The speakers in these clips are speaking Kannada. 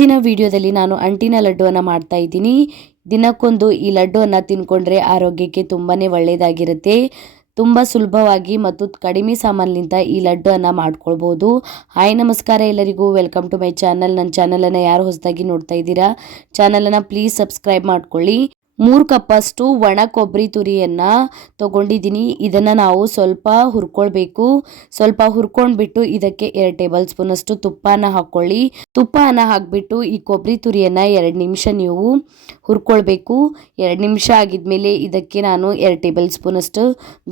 ಇವತ್ತಿನ ವಿಡಿಯೋದಲ್ಲಿ ನಾನು ಅಂಟಿನ ಲಡ್ಡುವನ್ನು ಮಾಡ್ತಾ ಇದ್ದೀನಿ. ದಿನಕ್ಕೊಂದು ಈ ಲಡ್ಡುವನ್ನು ತಿನ್ಕೊಂಡ್ರೆ ಆರೋಗ್ಯಕ್ಕೆ ತುಂಬಾನೇ ಒಳ್ಳೆಯದಾಗಿರುತ್ತೆ. ತುಂಬ ಸುಲಭವಾಗಿ ಮತ್ತು ಕಡಿಮೆ ಸಾಮಾನಿನಿಂದ ಈ ಲಡ್ಡುವನ್ನು ಮಾಡ್ಕೊಳ್ಬೋದು. ಹಾಯ್ ನಮಸ್ಕಾರ ಎಲ್ಲರಿಗೂ, ವೆಲ್ಕಮ್ ಟು ಮೈ ಚಾನಲ್. ನನ್ನ ಚಾನಲನ್ನು ಯಾರು ಹೊಸದಾಗಿ ನೋಡ್ತಾ ಇದ್ದೀರಾ ಚಾನಲನ್ನು ಪ್ಲೀಸ್ ಸಬ್ಸ್ಕ್ರೈಬ್ ಮಾಡ್ಕೊಳ್ಳಿ. 3 ಕಪ್ಪಷ್ಟು ಒಣ ಕೊಬ್ಬರಿ ತುರಿಯನ್ನು ತೊಗೊಂಡಿದ್ದೀನಿ. ಇದನ್ನು ನಾವು ಸ್ವಲ್ಪ ಹುರ್ಕೊಳ್ಬೇಕು. ಸ್ವಲ್ಪ ಹುರ್ಕೊಂಡ್ಬಿಟ್ಟು ಇದಕ್ಕೆ 2 ಟೇಬಲ್ ಸ್ಪೂನ್ ಅಷ್ಟು ತುಪ್ಪನ ಹಾಕ್ಕೊಳ್ಳಿ. ತುಪ್ಪನ ಹಾಕ್ಬಿಟ್ಟು ಈ ಕೊಬ್ಬರಿ ತುರಿಯನ್ನು 2 ನಿಮಿಷ ನೀವು ಹುರ್ಕೊಳ್ಬೇಕು. 2 ನಿಮಿಷ ಆಗಿದ್ಮೇಲೆ ಇದಕ್ಕೆ ನಾನು 2 ಟೇಬಲ್ ಸ್ಪೂನ್ ಅಷ್ಟು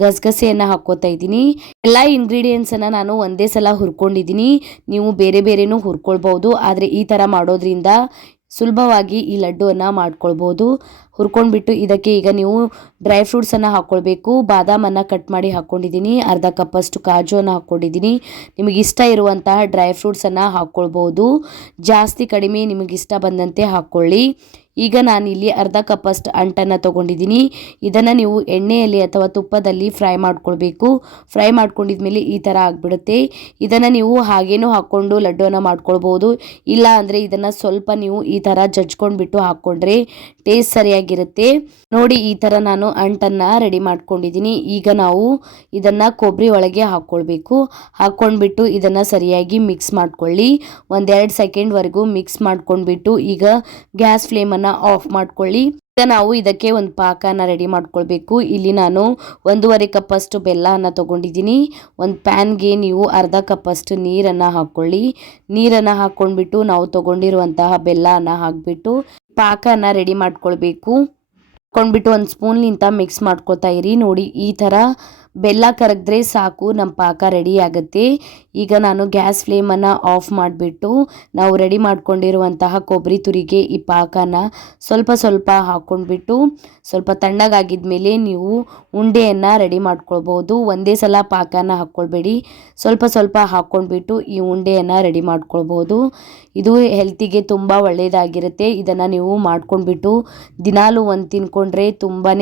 ಗಸಗಸೆಯನ್ನು ಹಾಕ್ಕೋತಾ ಇದ್ದೀನಿ. ಎಲ್ಲ ಇಂಗ್ರೀಡಿಯೆಂಟ್ಸನ್ನು ನಾನು ಒಂದೇ ಸಲ ಹುರ್ಕೊಂಡಿದ್ದೀನಿ. ನೀವು ಬೇರೆ ಬೇರೆನೂ ಹುರ್ಕೊಳ್ಬೋದು, ಆದರೆ ಈ ಥರ ಮಾಡೋದ್ರಿಂದ ಸುಲಭವಾಗಿ ಈ ಲಡ್ಡುವನ್ನು ಮಾಡ್ಕೊಳ್ಬೋದು. ಹುರ್ಕೊಂಡ್ಬಿಟ್ಟು ಇದಕ್ಕೆ ಈಗ ನೀವು ಡ್ರೈ ಫ್ರೂಟ್ಸನ್ನು ಹಾಕ್ಕೊಳ್ಬೇಕು. ಬಾದಾಮನ್ನು ಕಟ್ ಮಾಡಿ ಹಾಕ್ಕೊಂಡಿದ್ದೀನಿ. ಅರ್ಧ ಕಪ್ಪಷ್ಟು ಕಾಜುವನ್ನು ಹಾಕ್ಕೊಂಡಿದ್ದೀನಿ. ನಿಮಗಿಷ್ಟ ಇರುವಂತಹ ಡ್ರೈ ಫ್ರೂಟ್ಸನ್ನು ಹಾಕ್ಕೊಳ್ಬೋದು. ಜಾಸ್ತಿ ಕಡಿಮೆ ನಿಮಗಿಷ್ಟ ಬಂದಂತೆ ಹಾಕ್ಕೊಳ್ಳಿ. ಈಗ ನಾನಿಲ್ಲಿ ಅರ್ಧ ಕಪ್ಪಷ್ಟು ಅಂಟನ್ನು ತೊಗೊಂಡಿದ್ದೀನಿ. ಇದನ್ನು ನೀವು ಎಣ್ಣೆಯಲ್ಲಿ ಅಥವಾ ತುಪ್ಪದಲ್ಲಿ ಫ್ರೈ ಮಾಡ್ಕೊಳ್ಬೇಕು. ಫ್ರೈ ಮಾಡ್ಕೊಂಡಿದ್ಮೇಲೆ ಈ ಥರ ಆಗಿಬಿಡುತ್ತೆ. ಇದನ್ನು ನೀವು ಹಾಗೇನೂ ಹಾಕ್ಕೊಂಡು ಲಡ್ಡುವನ್ನು ಮಾಡ್ಕೊಳ್ಬೋದು. ಇಲ್ಲ ಅಂದರೆ ಇದನ್ನು ಸ್ವಲ್ಪ ನೀವು ಈ ಥರ ಜಜ್ಕೊಂಡ್ಬಿಟ್ಟು ಹಾಕ್ಕೊಂಡ್ರೆ ಟೇಸ್ಟ್ ಸರಿಯಾಗಿರುತ್ತೆ. ನೋಡಿ, ಈ ಥರ ನಾನು ಅಂಟನ್ನು ರೆಡಿ ಮಾಡ್ಕೊಂಡಿದ್ದೀನಿ. ಈಗ ನಾವು ಇದನ್ನು ಕೊಬ್ಬರಿ ಒಳಗೆ ಹಾಕ್ಕೊಳ್ಬೇಕು. ಹಾಕ್ಕೊಂಡ್ಬಿಟ್ಟು ಇದನ್ನು ಸರಿಯಾಗಿ ಮಿಕ್ಸ್ ಮಾಡ್ಕೊಳ್ಳಿ. 1-2 ಸೆಕೆಂಡ್ವರೆಗೂ ಮಿಕ್ಸ್ ಮಾಡ್ಕೊಂಡ್ಬಿಟ್ಟು ಈಗ ಗ್ಯಾಸ್ ಫ್ಲೇಮನ್ನು ಆಫ್ ಮಾಡ್ಕೊಳ್ಳಿ. ಈಗ ನಾವು ಇದಕ್ಕೆ ಒಂದು ಪಾಕನ ರೆಡಿ ಮಾಡ್ಕೊಳ್ಬೇಕು. ಇಲ್ಲಿ ನಾನು 1.5 ಕಪ್ಪಷ್ಟು ಬೆಲ್ಲವನ್ನು ತೊಗೊಂಡಿದ್ದೀನಿ. ಒಂದು ಪ್ಯಾನ್ಗೆ ನೀವು ಅರ್ಧ ಕಪ್ಪಷ್ಟು ನೀರನ್ನು ಹಾಕ್ಕೊಳ್ಳಿ. ನೀರನ್ನು ಹಾಕ್ಕೊಂಡ್ಬಿಟ್ಟು ನಾವು ತೊಗೊಂಡಿರುವಂತಹ ಬೆಲ್ಲನ ಹಾಕ್ಬಿಟ್ಟು ಪಾಕನ ರೆಡಿ ಮಾಡ್ಕೊಳ್ಬೇಕು. ಹಾಕ್ಕೊಂಡ್ಬಿಟ್ಟು ಒಂದು ಸ್ಪೂನ್ಲಿಂದ ಮಿಕ್ಸ್ ಮಾಡ್ಕೊತಾ ಇರಿ. ನೋಡಿ, ಈ ಥರ ಬೆಲ್ಲ ಕರಗಿದ್ರೆ ಸಾಕು, ನಮ್ಮ ಪಾಕ ರೆಡಿ ಆಗುತ್ತೆ. ಈಗ ನಾನು ಗ್ಯಾಸ್ ಫ್ಲೇಮನ್ನು ಆಫ್ ಮಾಡಿಬಿಟ್ಟು ನಾವು ರೆಡಿ ಮಾಡ್ಕೊಂಡಿರುವಂತಹ ಕೊಬ್ಬರಿ ತುರಿಗೆ ಈ ಪಾಕನ ಸ್ವಲ್ಪ ಸ್ವಲ್ಪ ಹಾಕ್ಕೊಂಡ್ಬಿಟ್ಟು ಸ್ವಲ್ಪ ತಣ್ಣಗಾಗಿದ್ಮೇಲೆ ನೀವು ಉಂಡೆಯನ್ನು ರೆಡಿ ಮಾಡ್ಕೊಳ್ಬೋದು. ಒಂದೇ ಸಲ ಪಾಕನ ಹಾಕ್ಕೊಳ್ಬೇಡಿ, ಸ್ವಲ್ಪ ಸ್ವಲ್ಪ ಹಾಕ್ಕೊಂಡ್ಬಿಟ್ಟು ಈ ಉಂಡೆಯನ್ನು ರೆಡಿ ಮಾಡ್ಕೊಳ್ಬೋದು. ಇದು ಹೆಲ್ತಿಗೆ ತುಂಬ ಒಳ್ಳೆಯದಾಗಿರುತ್ತೆ. ಇದನ್ನು ನೀವು ಮಾಡ್ಕೊಂಡ್ಬಿಟ್ಟು ದಿನಾಲೂ ಒಂದು ತಿನ್ಕೊಂಡ್ರೆ ತುಂಬಾ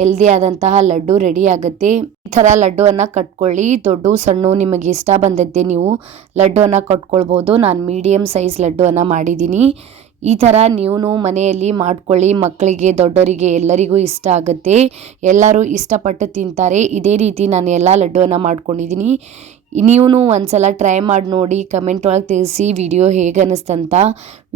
ಹೆಲ್ದಿ ಆದಂತಹ ಲಡ್ಡು ರೆಡಿ ಆಗುತ್ತೆ. ಈ ಥರ ಲಡ್ಡುವನ್ನು ಕಟ್ಕೊಳ್ಳಿ. ದೊಡ್ಡ ಸಣ್ಣ ನಿಮಗೆ ಇಷ್ಟ ಬಂದದ್ದೇ ನೀವು ಲಡ್ಡುವನ್ನು ಕಟ್ಕೊಳ್ಬೋದು. ನಾನು ಮೀಡಿಯಮ್ ಸೈಜ್ ಲಡ್ಡುವನ್ನು ಮಾಡಿದ್ದೀನಿ. ಈ ಥರ ನೀವು ಮನೆಯಲ್ಲಿ ಮಾಡ್ಕೊಳ್ಳಿ. ಮಕ್ಕಳಿಗೆ, ದೊಡ್ಡವರಿಗೆ ಎಲ್ಲರಿಗೂ ಇಷ್ಟ ಆಗುತ್ತೆ. ಎಲ್ಲರೂ ಇಷ್ಟಪಟ್ಟು ತಿಂತಾರೆ. ಇದೇ ರೀತಿ ನಾನು ಎಲ್ಲ ಲಡ್ಡುವನ್ನು ಮಾಡ್ಕೊಂಡಿದ್ದೀನಿ. ನೀವು ಒಂದ್ಸಲ ಟ್ರೈ ಮಾಡಿ ನೋಡಿ, ಕಮೆಂಟ್ ಒಳಗೆ ತಿಳಿಸಿ ವಿಡಿಯೋ ಹೇಗೆ ಅನ್ನಿಸ್ತಂತ.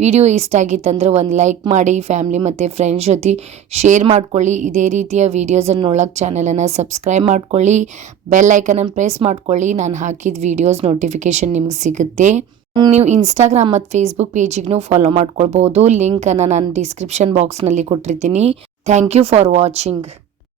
ವಿಡಿಯೋ ಇಷ್ಟ ಆಗಿತ್ತಂದ್ರೆ ಒಂದು ಲೈಕ್ ಮಾಡಿ, ಫ್ಯಾಮಿಲಿ ಮತ್ತು ಫ್ರೆಂಡ್ಸ್ ಜೊತೆ ಶೇರ್ ಮಾಡ್ಕೊಳ್ಳಿ. ಇದೇ ರೀತಿಯ ವೀಡಿಯೋಸನ್ನು ನೋಡೋಕ್ಕೆ ಚಾನಲನ್ನು ಸಬ್ಸ್ಕ್ರೈಬ್ ಮಾಡ್ಕೊಳ್ಳಿ. ಬೆಲ್ ಐಕನನ್ನು ಪ್ರೆಸ್ ಮಾಡ್ಕೊಳ್ಳಿ. ನಾನು ಹಾಕಿದ ವೀಡಿಯೋಸ್ ನೋಟಿಫಿಕೇಷನ್ ನಿಮ್ಗೆ ಸಿಗುತ್ತೆ. ನೀವು ಇನ್ಸ್ಟಾಗ್ರಾಮ್ ಮತ್ತು ಫೇಸ್ಬುಕ್ ಪೇಜಿಗೂ ಫಾಲೋ ಮಾಡ್ಕೊಳ್ಬೋದು. ಲಿಂಕನ್ನು ನಾನು ಡಿಸ್ಕ್ರಿಪ್ಷನ್ ಬಾಕ್ಸ್ನಲ್ಲಿ ಕೊಟ್ಟಿರ್ತೀನಿ. Thank you for watching.